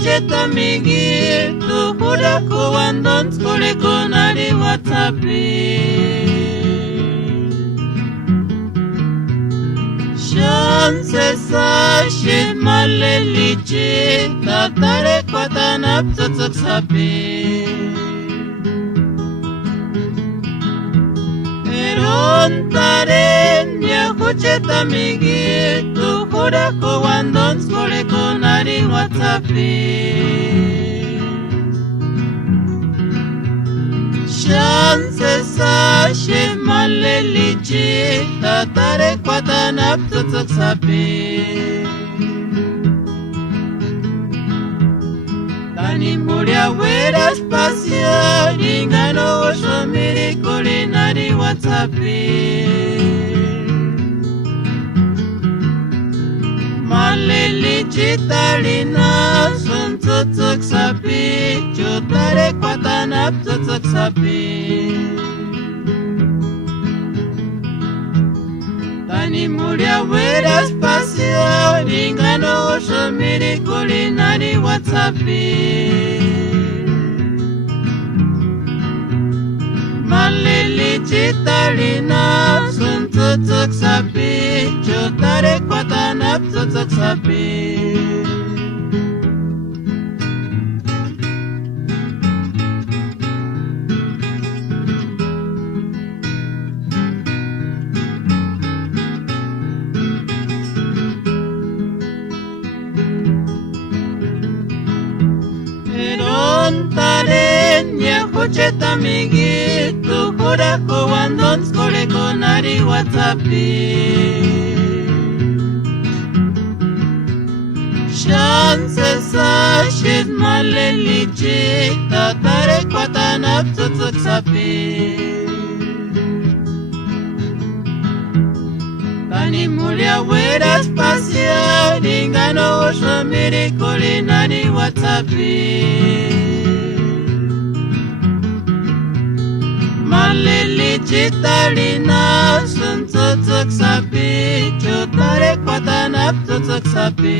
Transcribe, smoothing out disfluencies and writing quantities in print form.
hocheta migi tu huda kuwandon skole konari watapi Shanse sashi malelichi tatare kwatana ptutsak sapi Erontare nya hocheta migi tu huda kuwandon skole konari watapi Shanse sashi malelichi tatare kwatana ptutsak sapi Tani muria wera spacia ingano osho mirikoli nari watapi Malelichi talina sun ptutsak sapi Chutare kwatana ptutsak sapi Tani muria wera spacia ingano osho mirikoli nari watapi Malelichi talina sun ptutsak sapi Chutare kwatana ptutsak sapi Erontare nya hocheta migi tu huda kuwandon skole konari watapi Shanse sashi malelichi tatare kwatana ptutsak sapi Tani muria wera spacia ingano osho mirikoli nari watapi Malelichi talina sun ptutsak sapi Chutare kwatana ptutsak sapi